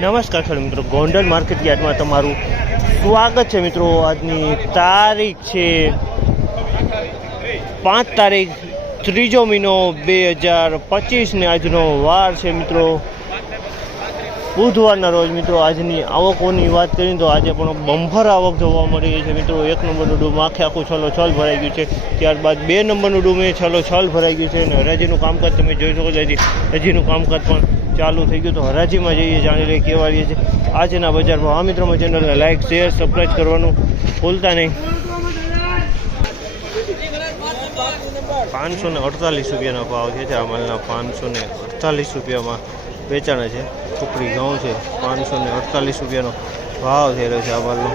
નમસ્કાર ખેડૂત મિત્રો. ગોંડલ માર્કેટ યાર્ડમાં તમારું સ્વાગત છે મિત્રો. આજની તારીખ છે પાંચ તારીખ, ત્રીજો મહિનો બે હજાર પચીસને આજનો વાર છે મિત્રો. બુધવારના રોજ મિત્રો આજની આવકોની વાત કરીએ તો આજે પણ બંભર આવક જોવા મળી રહી છે મિત્રો. એક નંબરનું ડૂમ આખે આખું છલો છલ ભરાઈ ગયું છે. ત્યારબાદ બે નંબરનું ડૂમે છલો છલ ભરાઈ ગયું છે અને હરાજીનું કામકાજ તમે જોઈ શકો છો. હજી હજીનું કામકાજ પણ ચાલુ થઈ ગયું તો હરાજીમાં જઈએ, જાણી લઈએ કેવા રહીએ છીએ. આજના બજારમાં આ મિત્રોમાં ચેનલને લાઇક શેર સબસ્ક્રાઈબ કરવાનું ભૂલતા નહીં. પાંચસો ને અડતાલીસ રૂપિયાનો ભાવ છે આ માલના પાંચસો ને અડતાલીસ રૂપિયામાં વેચાણ છે. ટુકડી ઘઉં છે, પાંચસો ને અડતાલીસ રૂપિયાનો ભાવ થઈ રહ્યો છે આ માલનો.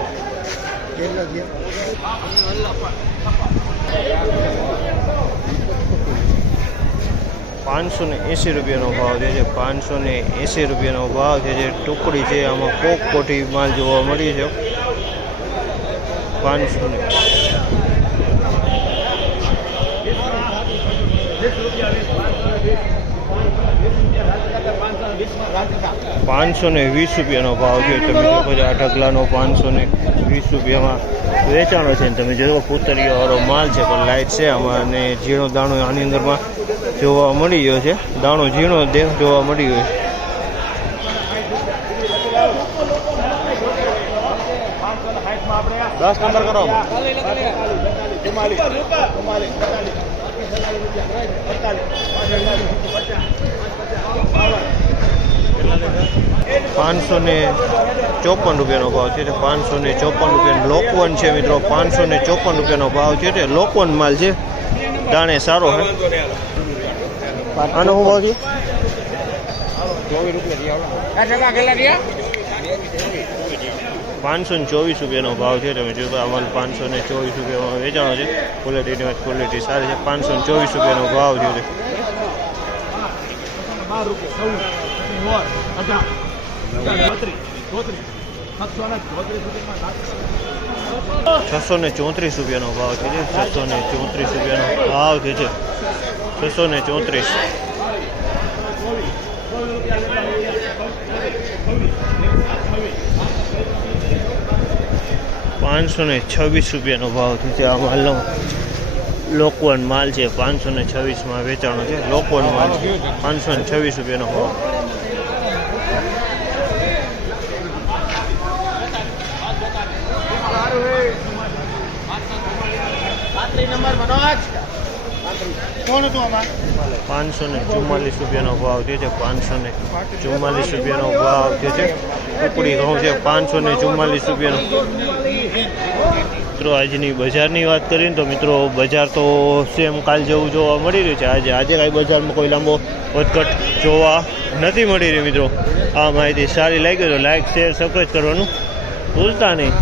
પાંચસો ને એંસી રૂપિયાનો ભાવ છે જે પાંચસો ને એંસી રૂપિયાનો ભાવ છે જે ટુકડી છે, આમાં કોક કોઠી માલ જોવા મળી છે. પાંચસો ને. પાંચસો ને વીસ રૂપિયાનો ભાવ છે. તમે જોવો છો આ ઢગલાનો પાંચસો ને વીસ રૂપિયામાં વેચાણો છે તમે જોવો પુતરીઓ વાળો માલ છે, પણ લાઇટ છે, આમાં અને ઝીણો દાણો આની અંદરમાં જોવા મળી ગયો છે. દાણો ઝીણો દેહ જોવા મળી ગયો છે. દસ નંબર કરો. પાંચસો ને ચોપન રૂપિયાનો ભાવ છે. પાંચસો ને ચોપન રૂપિયા લોકવન છે મિત્રો. પાંચસો ને ચોપન રૂપિયાનો ભાવ છે. તે લોકવન માલ છે. દાણે સારો હે. આનો હું ભાવ પાંચસો ને ચોવીસ રૂપિયાનો ભાવ છે. તમે જોયું અમારું પાંચસો ને ચોવીસ રૂપિયામાં વેચાણો છે. ક્વોલિટીની વાત ક્વોલિટી સારી છે. પાંચસો ને ચોવીસ રૂપિયાનો ભાવ છે છસો ને ચોત્રીસ રૂપિયાનો ભાવ છે. છસો ને ચોત્રીસ રૂપિયાનો ભાવ છે છસો ને ચોત્રીસ પાંચસો ને છવ્વીસ રૂપિયાનો ભાવ છે આ માલનો લોકવન માલ છે. પાંચસો ને છવ્વીસમાં વેચાણો છે. લોકવન માલ પાંચસો ને છવ્વીસ રૂપિયાનો ભાવ કોણ હતું પાંચસો ને ચુમ્માલીસ રૂપિયાનો ભાવ જે છે, પાંચસો ને ચુમ્માલીસ રૂપિયાનો ભાવ જે છે. ટુકડી ઘઉં છે, પાંચસો ને ચુમ્માલીસ રૂપિયાનો. મિત્રો, આજની બજારની વાત કરીએ ને તો મિત્રો, બજાર તો સેમ કાલ જેવું જોવા મળી રહ્યું છે. આજે આજે કાંઈ બજારમાં કોઈ લાંબો વધઘટ જોવા નથી મળી રહ્યું મિત્રો. આ માહિતી સારી લાગી તો લાઈક શેર સબસ્ક્રાઈબ કરવાનું ભૂલતા નહીં.